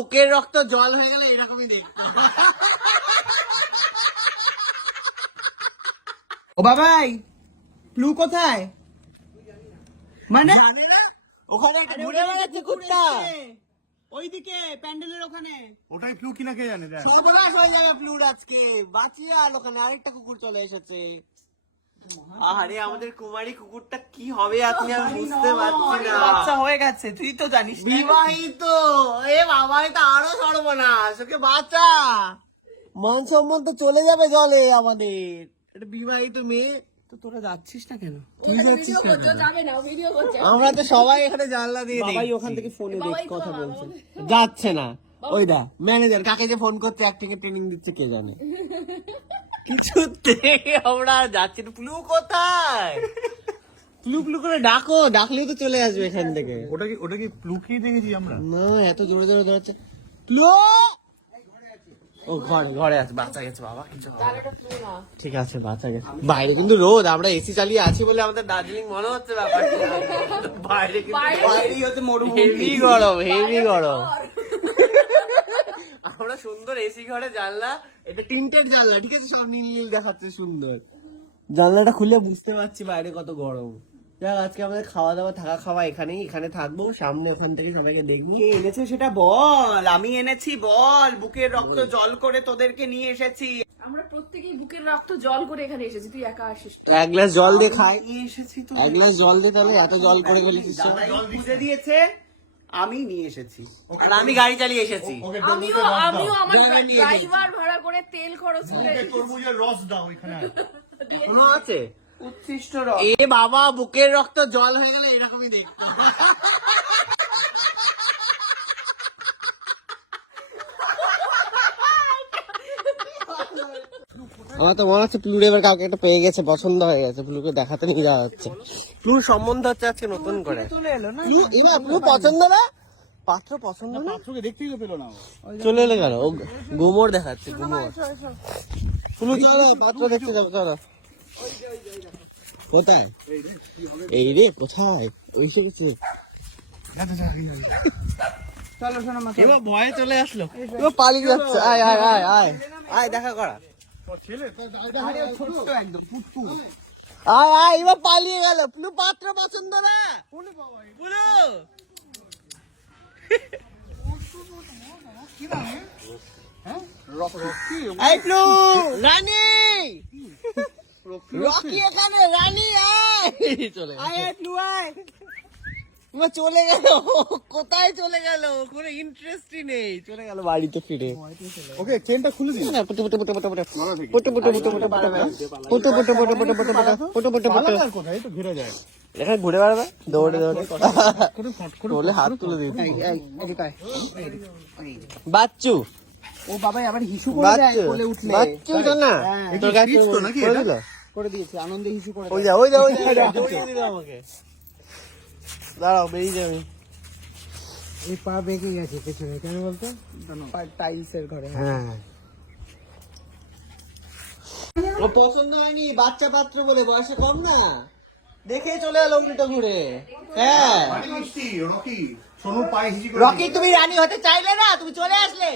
বুকের রক্ত জল হয়ে গেলে এরকমই দেখতে। ও বাবাই, প্লু কোথায়? মানে ওখানে একটা ঘুরে বেড়াচ্ছে কুত্তা। ওইদিকে প্যান্ডেলের ওখানে। ওটাই ফ্লু কিনা কে জানে। সর্বনাশ হয়ে যাবে প্লুর আজকে। বাঁচিয়ে আর ওখানে আরেকটা কুকুর চলে এসেছে। আরে আমাদের কুমারী কুকুরটা কি হবে আপনি আমি বুঝতে পারছি না। বাচ্চা হয়ে গেছে, তুই তো জানিস না। বিবাহিত, এ বাবা এটা আরো সর্বনাশ। ওকে বাঁচা, মান সম্মান তো চলে যাবে জলে আমাদের। এটা বিবাহিত মেয়ে। তো তোরা যাচ্ছিস না কেন? তুই যাচ্ছিস না কেন? আমরা তো সবাই এখানে জানলা দিয়ে বাবাই দেখছি। ওখান থেকে ফোনে কথা বলছে। যাচ্ছে না। ওই দা ম্যানেজার কাকে যে ফোন করতে অ্যাক্টিং এর ট্রেনিং দিচ্ছে কে জানে। কিছুতে আমরা যাচ্ছি না। প্লু কোথায়? প্লু প্লু করে ডাকো, ডাকলেও তো চলে আসবে এখান থেকে। ওটা কি ফ্লু খেয়ে দেখেছি আমরা। না এত জোরে জোরে ধরছে। প্লু ও ঘরে আছে, বাচ্চা গেছে বাবা, কিছু হবে না। ঠিক আছে বাচ্চা গেছে। বাইরে কিন্তু রোদ, আমরা এসি চালিয়ে আছি বলে আমাদের দার্জিলিং মনে হচ্ছে ব্যাপারটা। বাইরে কিন্তু বাইরেই হচ্ছে মরুভূমি। হেভি গরম, হেভি গরম। আমরা সুন্দর এসি ঘরে জানলা, এটা টিন্টেড জানলা, ঠিক আছে, সব নীল নীল দেখাচ্ছে সুন্দর। জানলাটা খুলে বুঝতে পারছি বাইরে কত গরম। যাক আজকে আমাদের খাওয়া দাওয়া থাকা খাওয়া এখানে থাকবো, সামনে ওখান থেকে সবাইকে দেখবো। কে এনেছে সেটা বল। আমি এনেছি, বল। বুকের রক্ত জল করে তোদেরকে নিয়ে এসেছি। আমরা প্রত্যেকেই বুকের রক্ত জল করে এখানে এসেছি, তুই একা আসিস। এক গ্লাস জল দিয়ে খাই, নিয়ে এসেছি তো। এক গ্লাস জল দিয়ে, তাহলে এত জল করে গেলি কি? দাদাই খুঁজে দিয়েছে, আমি নিয়ে এসেছি। আর আমি গাড়ি চালিয়ে এসেছি। আমিও আমার জলে নিয়ে ড্রাইভার ভাড়া করে তেল খরচ করে তরমুজের রস দাও ওইখানে। কোনো আছে? উচ্ছিষ্ট রস। এ বাবা বুকের রক্ত জল হয়ে গেলে এরকমই দেখতে। আমার তো মনে হচ্ছে প্লুর এবার কাউকে একটা পেয়ে গেছে, পছন্দ হয়ে গেছে, প্লুকে দেখাতে নিয়ে যাওয়া হচ্ছে। প্লুর সম্বন্ধ হচ্ছে আজকে নতুন করে। চলে এলো না? প্লু এবার প্লু পছন্দ না, পাত্র পছন্দ না, পাত্রকে দেখতেই তো পেলো না ও। চলে এলে গেল। ও গুমোর দেখাচ্ছে, গুমোর। প্লু চলো পাত্র দেখতে যাবো, চলো। কোথায়? এই রে কোথায়? ওইসে গেছে। চলো শোনো মা। এবার ভয়ে চলে আসলো, এবার পালিয়ে যাচ্ছে। আয় আয় আয় আয় আয় দেখা করা। ছেলে আরে ছোট্ট একদম ফুটফু। আয় আয় এবার পালিয়ে গেল। প্লু পাত্র পছন্দ না। প্লু এই প্লু রানী, রকি এখানে, রানী আয়। চলে গেল। আয় প্লু আয়। এবার চলে গেল। কোথায় চলে গেল? কোনো ইন্টারেস্টই নেই, চলে গেল বাড়িতে ফিরে। ওকে চেনটা খুলে দিন। পুটু পুটু পুটু পুটু পুটু পুটু পুটু পুটু পুটু পুটু পুটু পুটু পুটু পুটু পুটু পুটু পুটু পুটু। পালাকার কোথায়? এই তো ঘুরে যায়। এখানে ঘুরে বেড়াবে দৌড়ে দৌড়ে, বলে হাত তুলে দিই। বাচ্চু, ও বাবাই আবার হিসু করে দেয় বাচ্চু কোলে উঠলে। বাচ্চু তো না, তোর কাছে কিডস তো নাকি করে এটা? দিল। করে দিয়েছি, আনন্দে হিসু করে ওই দেয়। যা ওই যা ওই যা দৌড়িয়ে দিল আমাকে। দাঁড়াও বেরিয়ে যাবে। এই পা বেঁকে গেছে পেছনে, কেন বলতো? টাইলসের ঘরে। হ্যাঁ ও পছন্দ হয়নি, বাচ্চা পাত্র বলে, বয়সে কম না, দেখে চলে এলো উল্টো ঘুরে। হ্যাঁ মিষ্টি রকি সোনুর পায়ে হিজি করে। রকি তুমি রানী হতে চাইলে না, তুমি চলে আসলে।